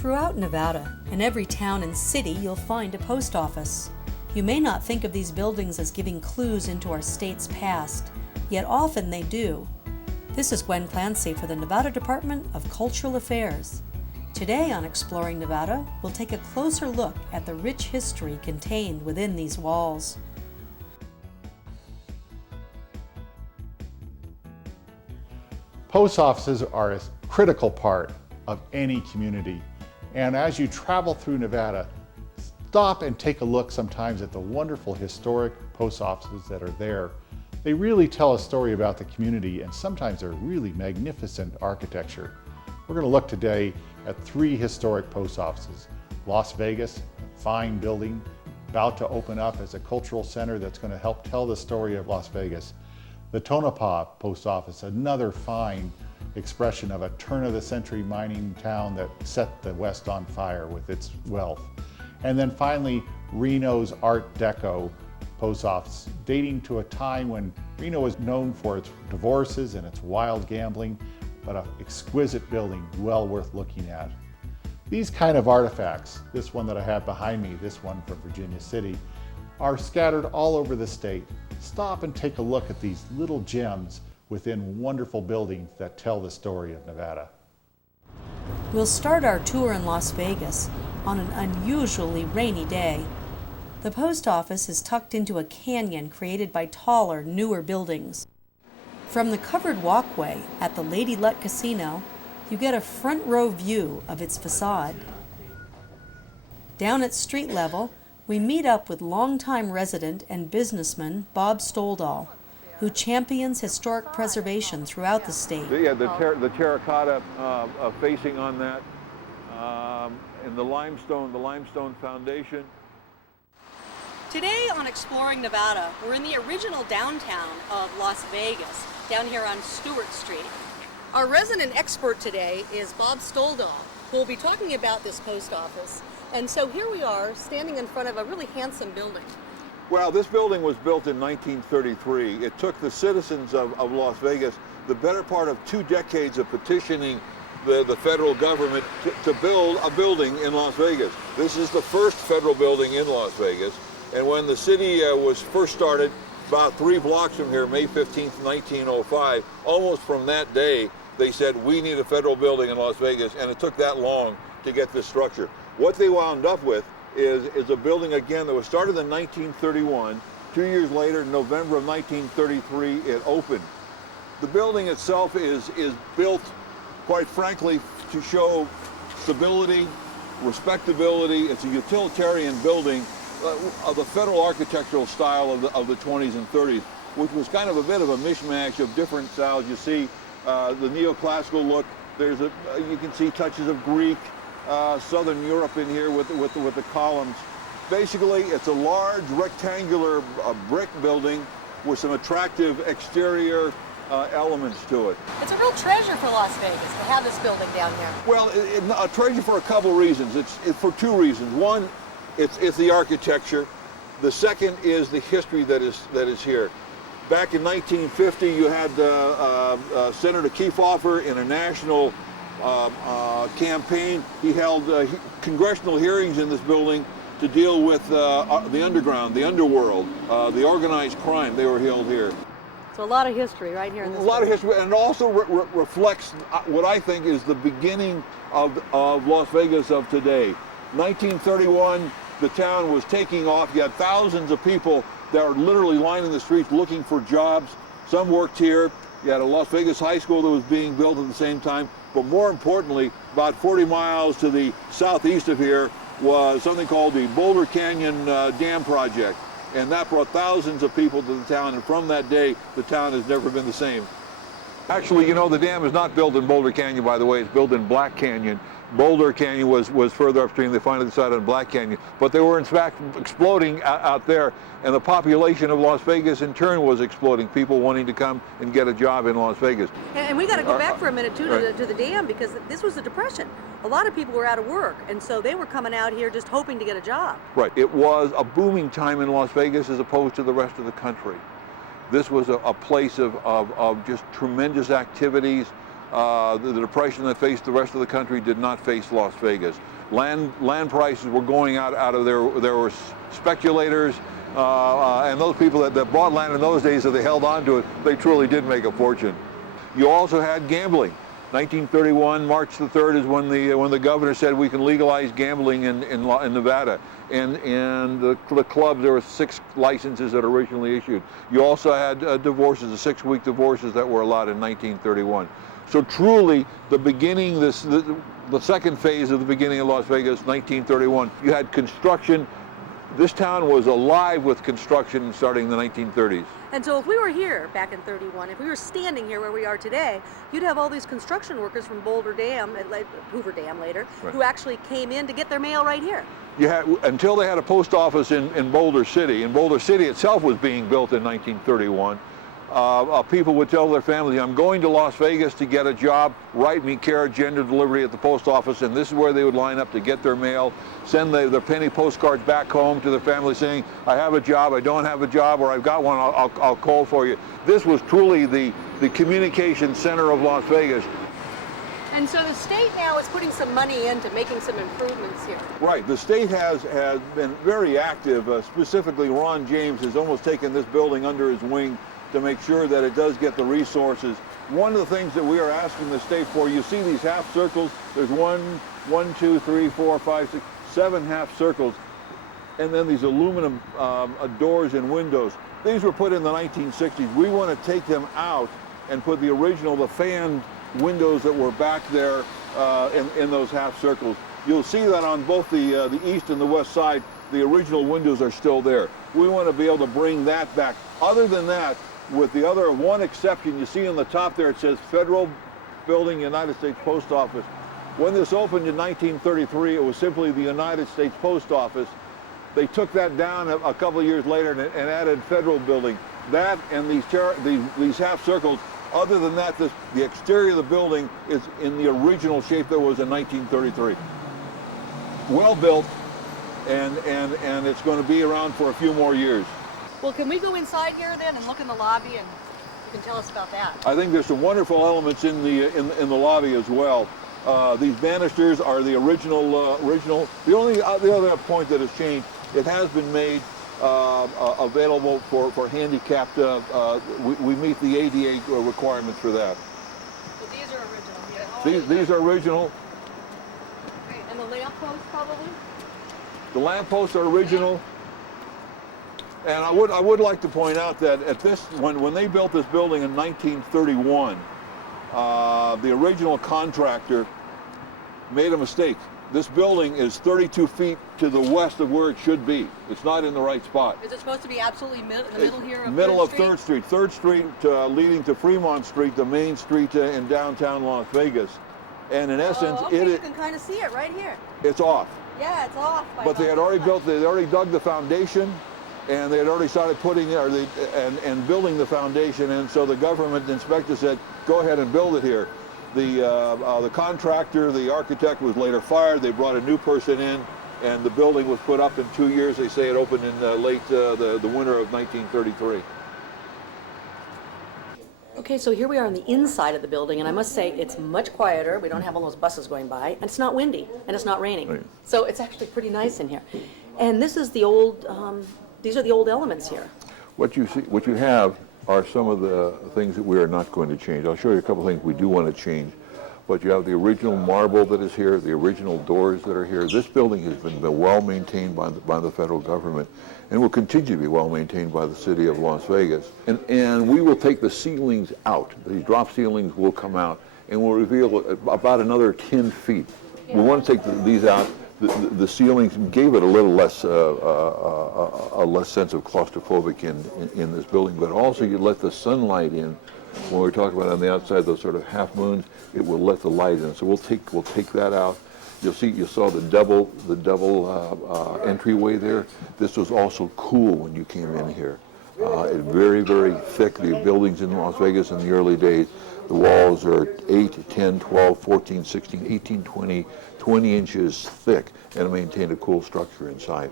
Throughout Nevada, in every town and city, you'll find a post office. You may not think of these buildings as giving clues into our state's past, yet often they do. This is Gwen Clancy for the Nevada Department of Cultural Affairs. Today on Exploring Nevada, we'll take a closer look at the rich history contained within these walls. Post offices are a critical part of any community. And as you travel through Nevada, stop and take a look sometimes at the wonderful historic post offices that are there. They really tell a story about the community, and sometimes they're really magnificent architecture. We're going to look today at 3 historic post offices. Las Vegas, a fine building, about to open up as a cultural center that's going to help tell the story of Las Vegas. The Tonopah Post Office, another fine expression of a turn-of-the-century mining town that set the West on fire with its wealth. And then finally, Reno's Art Deco Post Office, dating to a time when Reno was known for its divorces and its wild gambling, but an exquisite building well worth looking at. These kind of artifacts, this one that I have behind me, this one from Virginia City, are scattered all over the state. Stop and take a look at these little gems within wonderful buildings that tell the story of Nevada. We'll start our tour in Las Vegas on an unusually rainy day. The post office is tucked into a canyon created by taller, newer buildings. From the covered walkway at the Lady Luck Casino, you get a front row view of its facade. Down at street level, we meet up with longtime resident and businessman Bob Stoldahl, who champions historic preservation throughout the state. Yeah, the terracotta facing on that, and the limestone foundation. Today on Exploring Nevada, we're in the original downtown of Las Vegas, down here on Stewart Street. Our resident expert today is Bob Stoldahl, who will be talking about this post office. And so here we are, standing in front of a really handsome building. Well, this building was built in 1933. It took the citizens of Las Vegas the better part of 2 decades of petitioning the federal government to build a building in Las Vegas. This is the first federal building in Las Vegas. And when the city was first started, about 3 blocks from here, May 15th, 1905, almost from that day, they said, we need a federal building in Las Vegas, and it took that long to get this structure. What they wound up with is a building, again, that was started in 1931. 2 years later, November of 1933, it opened. The building itself is built, quite frankly, to show stability, respectability. It's a utilitarian building of the federal architectural style of the 20s and 30s, which was kind of a bit of a mishmash of different styles. You see the neoclassical look. You can see touches of Greek, Southern Europe in here with the columns. Basically, it's a large rectangular brick building with some attractive exterior elements to it. It's a real treasure for Las Vegas to have this building down here. Well, a treasure for a couple reasons. It's for 2 reasons. One, it's the architecture. The second is the history that is here. Back in 1950, you had Senator Kefauver in a national campaign. He held congressional hearings in this building to deal with the underground, the underworld, the organized crime. They were held here. So a lot of history right here in this A lot of history, and it also reflects what I think is the beginning of Las Vegas of today. 1931, the town was taking off. You had thousands of people that were literally lining the streets looking for jobs. Some worked here. You had a Las Vegas high school that was being built at the same time. But more importantly, about 40 miles to the southeast of here was something called the Boulder Canyon Dam Project. And that brought thousands of people to the town. And from that day, the town has never been the same. Actually, you know, the dam is not built in Boulder Canyon, by the way. It's built in Black Canyon. Boulder Canyon was further upstream. They finally decided on Black Canyon. But they were, in fact, exploding out there. And the population of Las Vegas, in turn, was exploding. People wanting to come and get a job in Las Vegas. And we got to go back for a minute, too, to the dam, because this was the Depression. A lot of people were out of work, and so they were coming out here just hoping to get a job. Right. It was a booming time in Las Vegas as opposed to the rest of the country. This was a place of just tremendous activities. The depression that faced the rest of the country did not face Las Vegas. Land prices were going out of there. There were speculators, and those people that bought land in those days, if they held on to it, they truly did make a fortune. You also had gambling. 1931, March the 3rd is when the governor said we can legalize gambling in Nevada. And the clubs, there were 6 licenses that originally issued. You also had divorces, the 6-week divorces that were allowed in 1931. So truly, the beginning, the second phase of the beginning of Las Vegas, 1931, you had construction. This town was alive with construction starting in the 1930s. And so if we were here back in 31, if we were standing here where we are today, you'd have all these construction workers from Boulder Dam, Hoover Dam later, right, who actually came in to get their mail right here. You had, until they had a post office in Boulder City, and Boulder City itself was being built in 1931. People would tell their families, I'm going to Las Vegas to get a job, write me care agenda delivery at the post office, and this is where they would line up to get their mail, send their penny postcards back home to their family saying, I have a job, I don't have a job, or I've got one, I'll call for you. This was truly the communication center of Las Vegas. And so the state now is putting some money into making some improvements here. Right, the state has been very active. Specifically, Ron James has almost taken this building under his wing to make sure that it does get the resources. One of the things that we are asking the state for, you see these half circles, there's 1, 2, 3, 4, 5, 6, 7 half circles, and then these aluminum doors and windows. These were put in the 1960s. We want to take them out and put the original, the fan windows that were back there in those half circles. You'll see that on both the east and the west side, the original windows are still there. We want to be able to bring that back. Other than that, with the other one exception, you see on the top there, it says Federal Building, United States Post Office. When this opened in 1933, it was simply the United States Post Office. They took that down a couple of years later and added Federal Building. That and these half circles. Other than that, the exterior of the building is in the original shape that was in 1933. Well built, and it's going to be around for a few more years. Well, can we go inside here then and look in the lobby, and you can tell us about that? I think there's some wonderful elements in the lobby as well. These banisters are the original. The other point that has changed, it has been made available for handicapped. We meet the ADA requirements for that. So these are original. Yeah. These are original. And the lamp posts probably? The lamp posts are original. And I would like to point out that at this when they built this building in 1931, the original contractor made a mistake. This building is 32 feet to the west of where it should be. It's not in the right spot. Is it supposed to be absolutely in the middle here of middle of 3rd Street? 3rd Street leading to Fremont Street, the main street in downtown Las Vegas. And in essence, you can kind of see it right here. It's off. Yeah, it's off. But they had already dug the foundation, and they had already started putting and building the foundation, and so the government inspector said, go ahead and build it here. The contractor, the architect, was later fired. They brought a new person in, and the building was put up in 2 years. They say it opened in the winter of 1933. Okay, so here we are on the inside of the building, and I must say it's much quieter. We don't have all those buses going by, and it's not windy, and it's not raining. Right. So it's actually pretty nice in here. And this is the old, these are the old elements here. What you have are some of the things that we are not going to change. I'll show you a couple of things we do want to change. But you have the original marble that is here, the original doors that are here. This building has been well maintained by the federal government and will continue to be well maintained by the city of Las Vegas. And we will take the ceilings out. These drop ceilings will come out and will reveal about another 10 feet. We want to take these out. The ceilings gave it a little less, a less sense of claustrophobic in this building, but also you let the sunlight in. When we're talking about on the outside, those sort of half moons, it will let the light in. So we'll take that out. You saw the double entryway there. This was also cool when you came in here. It's very, very thick. The buildings in Las Vegas in the early days, the walls are 8, 10, 12, 14, 16, 18, 20 inches thick, and it maintained a cool structure inside.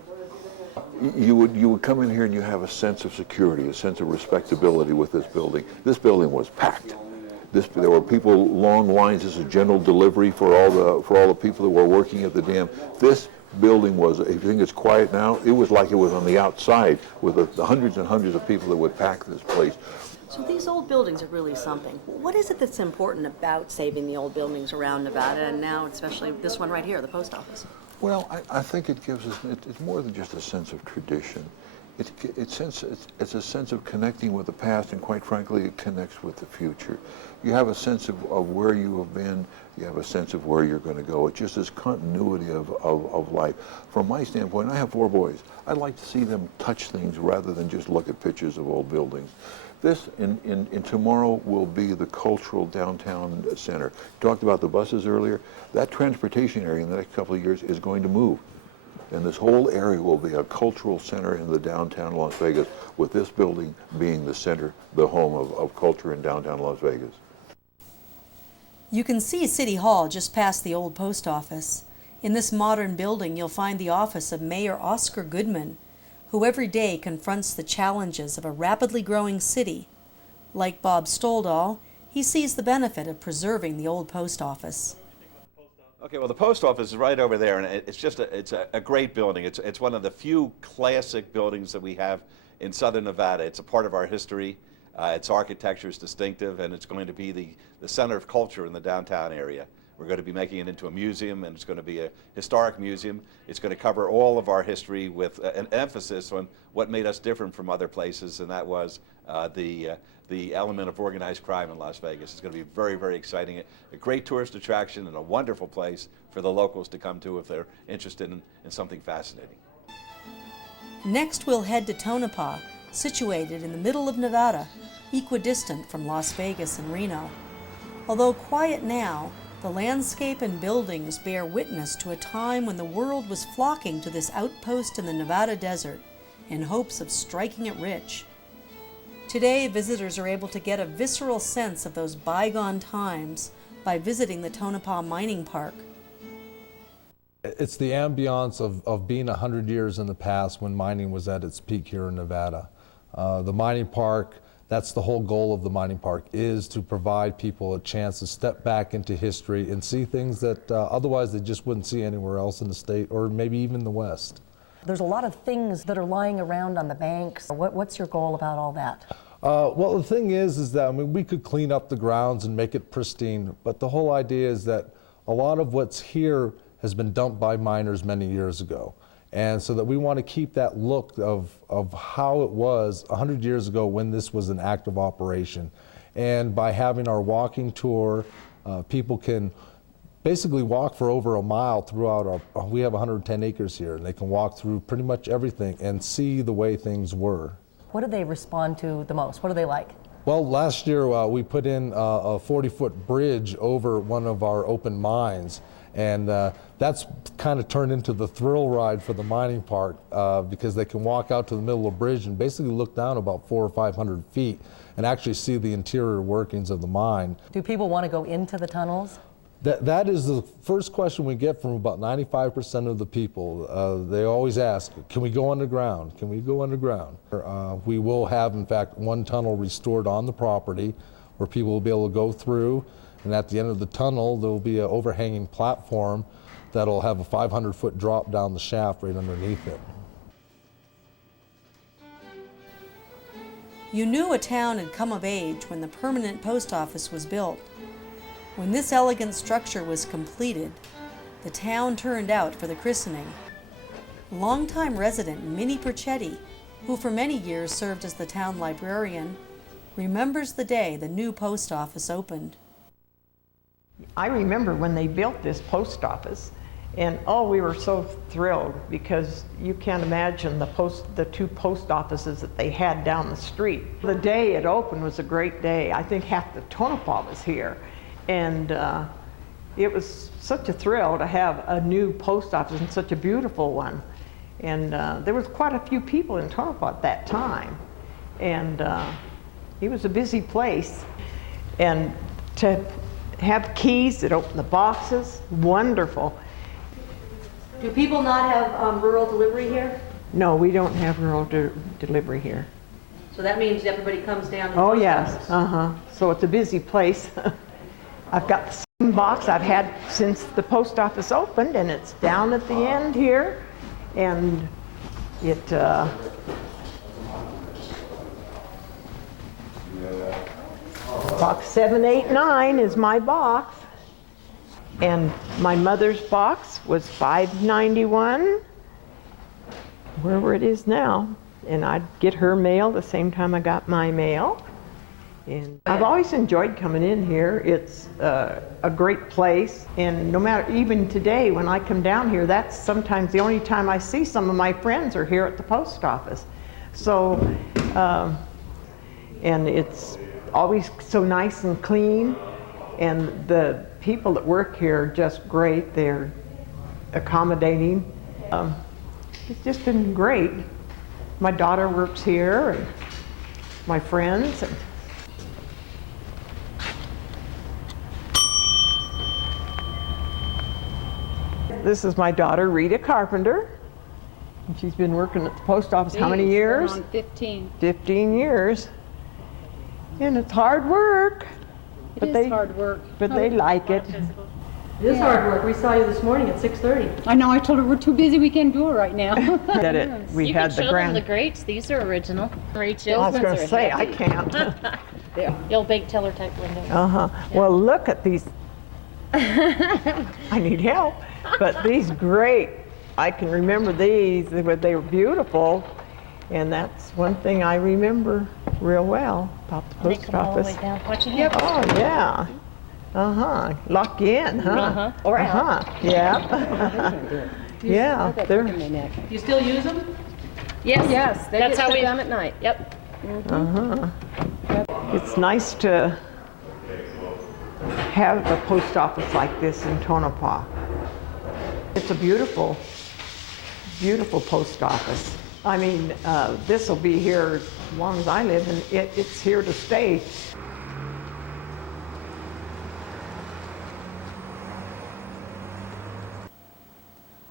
You would come in here and you have a sense of security, a sense of respectability with this building. This building was packed. There were people, long lines. This is general delivery for all the people that were working at the dam. This building was, if you think it's quiet now, it was like it was on the outside with the hundreds and hundreds of people that would pack this place. So these old buildings are really something. What is it that's important about saving the old buildings around Nevada, and now especially this one right here, the post office? Well, I think it gives us, it's more than just a sense of tradition. It's a sense of connecting with the past, and quite frankly, it connects with the future. You have a sense of where you have been, you have a sense of where you're going to go. It's just this continuity of life. From my standpoint, I have 4 boys. I'd like to see them touch things rather than just look at pictures of old buildings. This, in tomorrow, will be the cultural downtown center. You talked about the buses earlier. That transportation area in the next couple of years is going to move. And this whole area will be a cultural center in the downtown Las Vegas, with this building being the center, the home of culture in downtown Las Vegas. You can see City Hall just past the old post office. In this modern building, you'll find the office of Mayor Oscar Goodman, who every day confronts the challenges of a rapidly growing city. Like Bob Stoldahl, he sees the benefit of preserving the old post office. Okay, well, the post office is right over there, and it's a great building. It's one of the few classic buildings that we have in southern Nevada. It's a part of our history. Its architecture is distinctive, and it's going to be the center of culture in the downtown area. We're going to be making it into a museum, and it's going to be a historic museum. It's going to cover all of our history with an emphasis on what made us different from other places, and that was the element of organized crime in Las Vegas. It's going to be very, very exciting. A great tourist attraction and a wonderful place for the locals to come to if they're interested in something fascinating. Next, we'll head to Tonopah, situated in the middle of Nevada, equidistant from Las Vegas and Reno. Although quiet now, the landscape and buildings bear witness to a time when the world was flocking to this outpost in the Nevada desert in hopes of striking it rich. Today, visitors are able to get a visceral sense of those bygone times by visiting the Tonopah Mining Park. It's the ambiance of being 100 years in the past when mining was at its peak here in Nevada. The mining park, that's the whole goal of the mining park, is to provide people a chance to step back into history and see things that otherwise they just wouldn't see anywhere else in the state or maybe even the West. There's a lot of things that are lying around on the banks. What's your goal about all that? Well, the thing is that, I mean, we could clean up the grounds and make it pristine, but the whole idea is that a lot of what's here has been dumped by miners many years ago. And so that we want to keep that look of how it was 100 years ago when this was an active operation. And by having our walking tour, people can basically walk for over a mile throughout we have 110 acres here, and they can walk through pretty much everything and see the way things were. What do they respond to the most? What do they like? Well, last year we put in a 40-foot bridge over one of our open mines, and that's kind of turned into the thrill ride for the mining park because they can walk out to the middle of the bridge and basically look down about 400 or 500 feet and actually see the interior workings of the mine. Do people want to go into the tunnels? That is the first question we get from about 95% of the people. They always ask, can we go underground? Can we go underground? We will have, in fact, one tunnel restored on the property where people will be able to go through, and at the end of the tunnel there will be an overhanging platform that'll have a 500-foot drop down the shaft right underneath it. You knew a town had come of age when the permanent post office was built. When this elegant structure was completed, the town turned out for the christening. Longtime resident Minnie Perchetti, who for many years served as the town librarian, remembers the day the new post office opened. I remember when they built this post office, and we were so thrilled because you can't imagine the two post offices that they had down the street. The day it opened was a great day. I think half the Tonopah was here. And it was such a thrill to have a new post office and such a beautiful one. And there was quite a few people in Tonopah at that time. And it was a busy place. And to have keys that open the boxes, wonderful. Do people not have rural delivery here? No, we don't have rural delivery here. So that means everybody comes down to the Oh, post yes, office. So it's a busy place. I've got the same box I've had since the post office opened, and it's down at the end here. And it, box 789 is my box. And my mother's box was 591, wherever it is now. And I'd get her mail the same time I got my mail. And I've always enjoyed coming in here. It's a great place, and no matter, even today when I come down here, that's sometimes the only time I see some of my friends are here at the post office. So, and it's always so nice and clean, and the people that work here are just great. They're accommodating. It's just been great. My daughter works here, and my friends. This is my daughter, Rita Carpenter. And she's been working at the post office how many years? On 15. 15 years. And it's hard work. It is hard work. But they like it. It is hard work. We saw you this morning at 6:30. I know, I told her we're too busy, we can't do it right now. That it, we You had can the show grand. them the grates. These are original. Rachel. I was going to say, I can't. The old big teller type windows. Well, look at these. I need help. But these great, I can remember these, they were beautiful. And that's one thing I remember real well about the Make post them all the office. way down. Watch your head. Oh, yeah. Lock you in, huh? Or out. Yeah. Yeah. They're, You still use them? Yes. That's how we down at night. Yep. it's nice to have a post office like this in Tonopah. It's a beautiful, beautiful post office. I mean, this will be here as long as I live, and it's here to stay.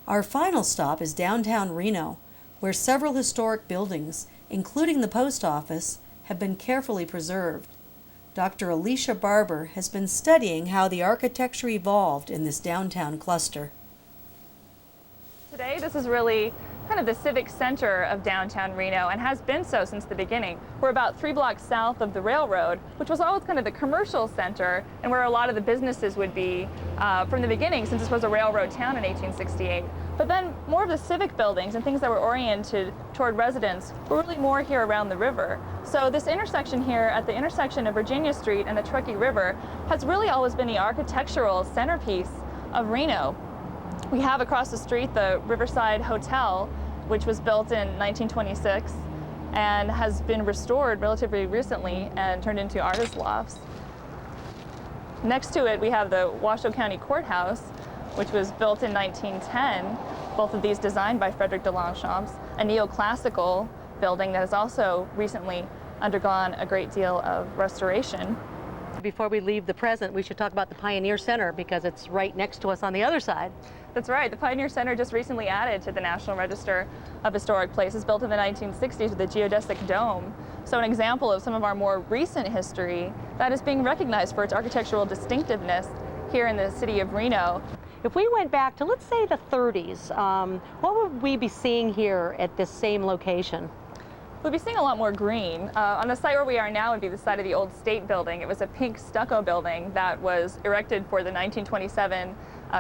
Our final stop is downtown Reno, where several historic buildings, including the post office, have been carefully preserved. Dr. Alicia Barber has been studying how the architecture evolved in this downtown cluster. Today, this is really kind of the civic center of downtown Reno, and has been so since the beginning. We're about 3 blocks south of the railroad, which was always kind of the commercial center and where a lot of the businesses would be from the beginning, since this was a railroad town in 1868. But then more of the civic buildings and things that were oriented toward residents were really more here around the river. So this intersection here at the intersection of Virginia Street and the Truckee River has really always been the architectural centerpiece of Reno. We have across the street the Riverside Hotel, which was built in 1926 and has been restored relatively recently and turned into artist lofts. Next to it, we have the Washoe County Courthouse, which was built in 1910, both of these designed by Frederick de Longchamps, a neoclassical building that has also recently undergone a great deal of restoration. Before we leave the present, we should talk about the Pioneer Center because it's right next to us on the other side. That's right. The Pioneer Center just recently added to the National Register of Historic Places, built in the 1960s with a geodesic dome. So an example of some of our more recent history that is being recognized for its architectural distinctiveness here in the city of Reno. If we went back to, let's say, the 30s, what would we be seeing here at this same location? We'll be seeing a lot more green. On the site where we are now would be the site of the old State Building. It was a pink stucco building that was erected for the 1927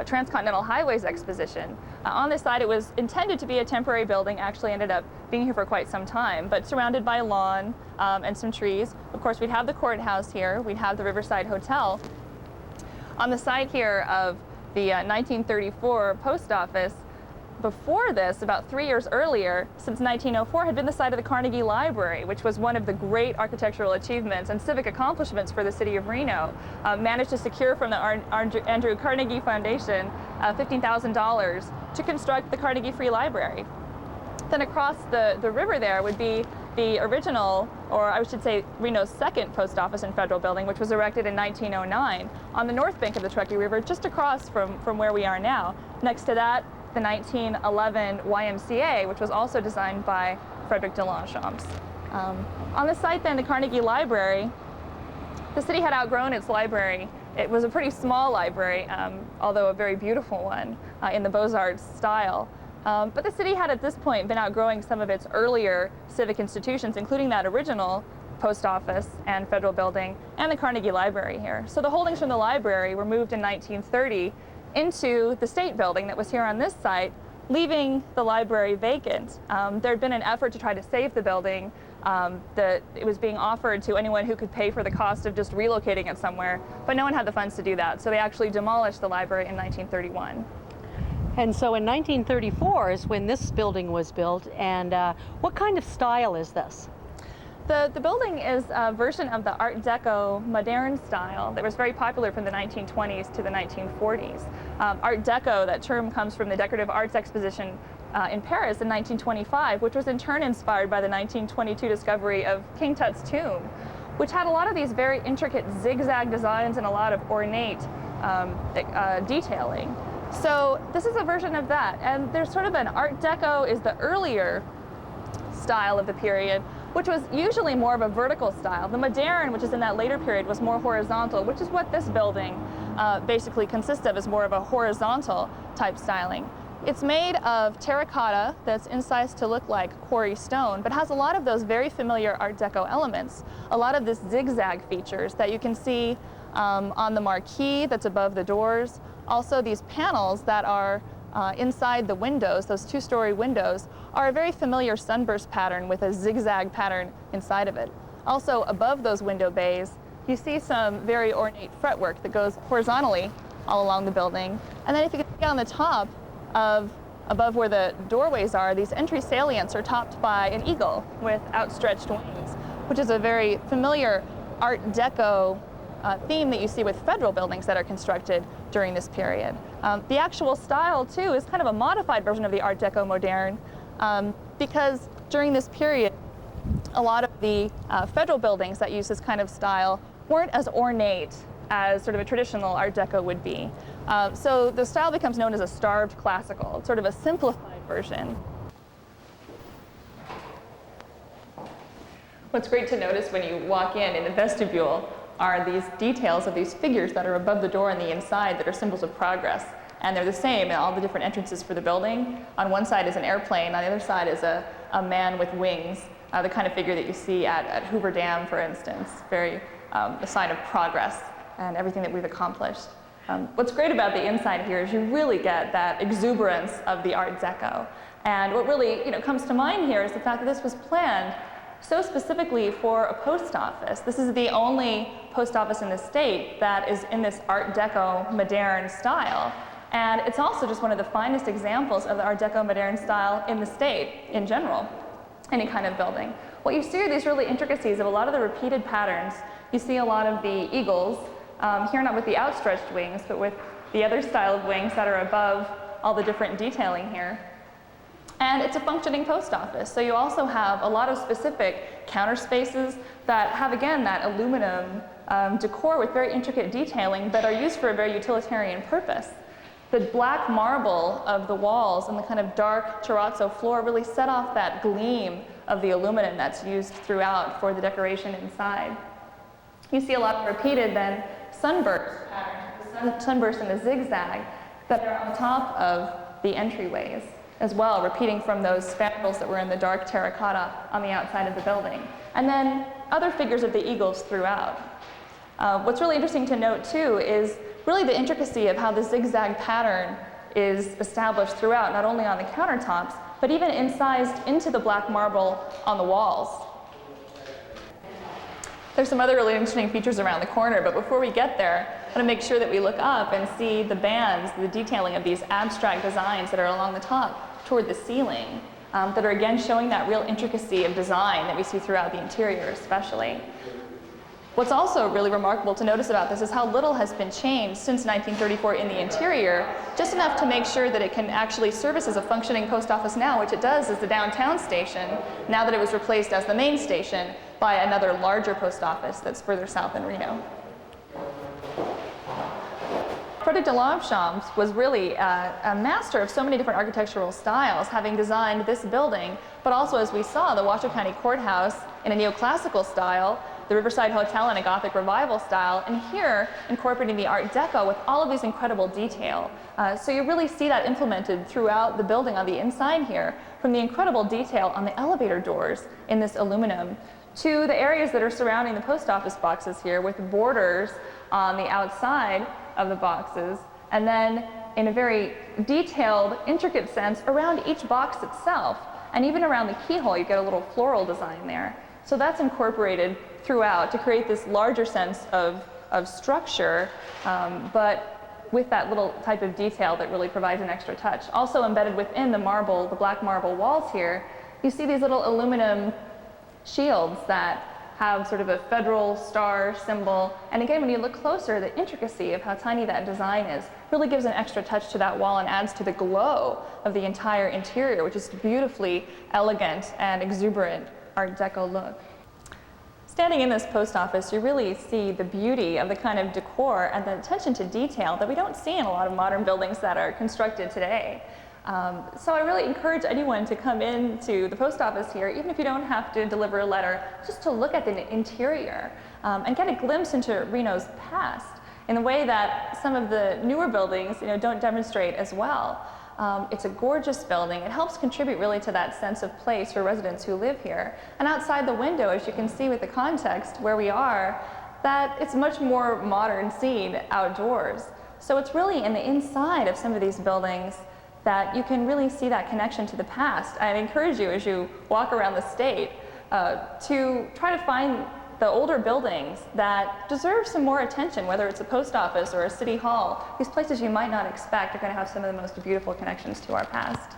Transcontinental Highways Exposition. On this site, it was intended to be a temporary building, actually ended up being here for quite some time, but surrounded by lawn and some trees. Of course, we'd have the courthouse here, we'd have the Riverside Hotel. On the site here of the 1934 post office, before this, about 3 years earlier, since 1904, had been the site of the Carnegie Library, which was one of the great architectural achievements and civic accomplishments for the city of Reno. Managed to secure from the Andrew Carnegie Foundation $15,000 to construct the Carnegie Free Library. Then across the river there would be the original, or I should say Reno's second post office and federal building, which was erected in 1909 on the north bank of the Truckee River, just across from where we are now. Next to that, the 1911 YMCA, which was also designed by Frederick de Longchamps. On the site then, the Carnegie Library, the city had outgrown its library. It was a pretty small library, although a very beautiful one in the Beaux-Arts style. But the city had at this point been outgrowing some of its earlier civic institutions, including that original post office and federal building and the Carnegie Library here. So the holdings from the library were moved in 1930 into the state building that was here on this site, leaving the library vacant. There had been an effort to try to save the building. It was being offered to anyone who could pay for the cost of just relocating it somewhere, but no one had the funds to do that. So they actually demolished the library in 1931. And so in 1934 is when this building was built, and what kind of style is this? The building is a version of the Art Deco modern style that was very popular from the 1920s to the 1940s. Art Deco, that term comes from the Decorative Arts Exposition in Paris in 1925, which was in turn inspired by the 1922 discovery of King Tut's tomb, which had a lot of these very intricate zigzag designs and a lot of ornate detailing. So this is a version of that, and there's sort of an Art Deco is the earlier style of the period, which was usually more of a vertical style. The modern, which is in that later period, was more horizontal, which is what this building basically consists of, is more of a horizontal type styling. It's made of terracotta that's incised to look like quarry stone, but has a lot of those very familiar Art Deco elements, a lot of this zigzag features that you can see on the marquee that's above the doors. Also, these panels that are inside the windows, those two-story windows, are a very familiar sunburst pattern with a zigzag pattern inside of it. Also, above those window bays, you see some very ornate fretwork that goes horizontally all along the building. And then if you can see on the top above where the doorways are, these entry salients are topped by an eagle with outstretched wings, which is a very familiar Art Deco theme that you see with federal buildings that are constructed during this period. The actual style, too, is kind of a modified version of the Art Deco modern, because during this period, a lot of the federal buildings that use this kind of style weren't as ornate as sort of a traditional Art Deco would be. So the style becomes known as a starved classical. It's sort of a simplified version. What's great to notice when you walk in the vestibule are these details of these figures that are above the door on the inside that are symbols of progress. And they're the same in all the different entrances for the building. On one side is an airplane, on the other side is a man with wings, the kind of figure that you see at Hoover Dam, for instance. Very a sign of progress and everything that we've accomplished. What's great about the inside here is you really get that exuberance of the Art Deco. And what really comes to mind here is the fact that this was planned so specifically for a post office. This is the only post office in the state that is in this Art Deco modern style. And it's also just one of the finest examples of the Art Deco modern style in the state in general, any kind of building. What you see are these really intricacies of a lot of the repeated patterns. You see a lot of the eagles, here not with the outstretched wings, but with the other style of wings that are above all the different detailing here. And it's a functioning post office, so you also have a lot of specific counter spaces that have, again, that aluminum decor with very intricate detailing that are used for a very utilitarian purpose. The black marble of the walls and the kind of dark terrazzo floor really set off that gleam of the aluminum that's used throughout for the decoration inside. You see a lot of repeated then sunburst patterns, the sunburst and the zigzag that are on top of the entryways as well, repeating from those spandrels that were in the dark terracotta on the outside of the building. And then other figures of the eagles throughout. What's really interesting to note too is really the intricacy of how the zigzag pattern is established throughout, not only on the countertops, but even incised into the black marble on the walls. There's some other really interesting features around the corner, but before we get there, I want to make sure that we look up and see the bands, the detailing of these abstract designs that are along the top toward the ceiling, that are again showing that real intricacy of design that we see throughout the interior especially. What's also really remarkable to notice about this is how little has been changed since 1934 in the interior, just enough to make sure that it can actually service as a functioning post office now, which it does as the downtown station, now that it was replaced as the main station by another larger post office that's further south in Reno. Duc de Longchamps was really a master of so many different architectural styles, having designed this building, but also, as we saw, the Washoe County Courthouse in a neoclassical style, the Riverside Hotel in a Gothic Revival style, and here incorporating the Art Deco with all of these incredible detail. So you really see that implemented throughout the building on the inside here, from the incredible detail on the elevator doors in this aluminum to the areas that are surrounding the post office boxes here with borders on the outside of the boxes, and then in a very detailed, intricate sense around each box itself, and even around the keyhole you get a little floral design there. So that's incorporated throughout to create this larger sense of structure, but with that little type of detail that really provides an extra touch. Also embedded within the marble, the black marble walls here, you see these little aluminum shields that have sort of a federal star symbol. And again, when you look closer, the intricacy of how tiny that design is really gives an extra touch to that wall and adds to the glow of the entire interior, which is beautifully elegant and exuberant Art Deco look. Standing in this post office, you really see the beauty of the kind of decor and the attention to detail that we don't see in a lot of modern buildings that are constructed today. So I really encourage anyone to come into the post office here, even if you don't have to deliver a letter, just to look at the interior and get a glimpse into Reno's past in a way that some of the newer buildings, don't demonstrate as well. It's a gorgeous building. It helps contribute really to that sense of place for residents who live here. And outside the window, as you can see with the context where we are, that it's a much more modern scene outdoors. So it's really in the inside of some of these buildings that you can really see that connection to the past. I'd encourage you, as you walk around the state, to try to find the older buildings that deserve some more attention, whether it's a post office or a city hall. These places you might not expect are going to have some of the most beautiful connections to our past.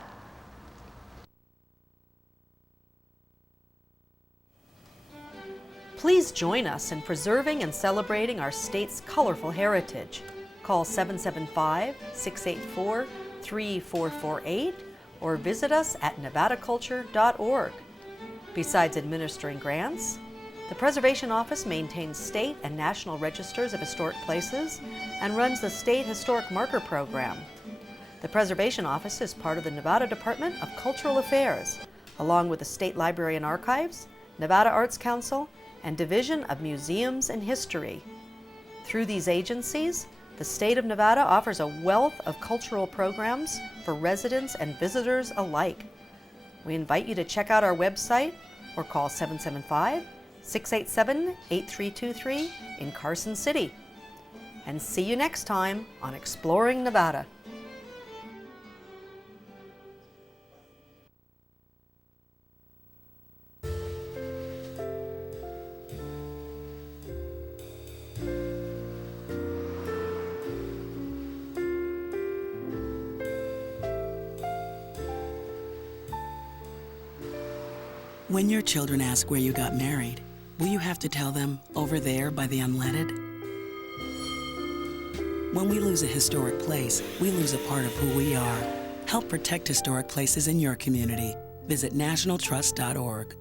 Please join us in preserving and celebrating our state's colorful heritage. Call 775-684-3448 or visit us at nevadaculture.org. Besides administering grants, the Preservation Office maintains state and national registers of historic places and runs the State Historic Marker Program. The Preservation Office is part of the Nevada Department of Cultural Affairs, along with the State Library and Archives, Nevada Arts Council, and Division of Museums and History. Through these agencies, the state of Nevada offers a wealth of cultural programs for residents and visitors alike. We invite you to check out our website or call 775-687-8323 in Carson City. And see you next time on Exploring Nevada. When your children ask where you got married, will you have to tell them, over there by the unleaded? When we lose a historic place, we lose a part of who we are. Help protect historic places in your community. Visit nationaltrust.org.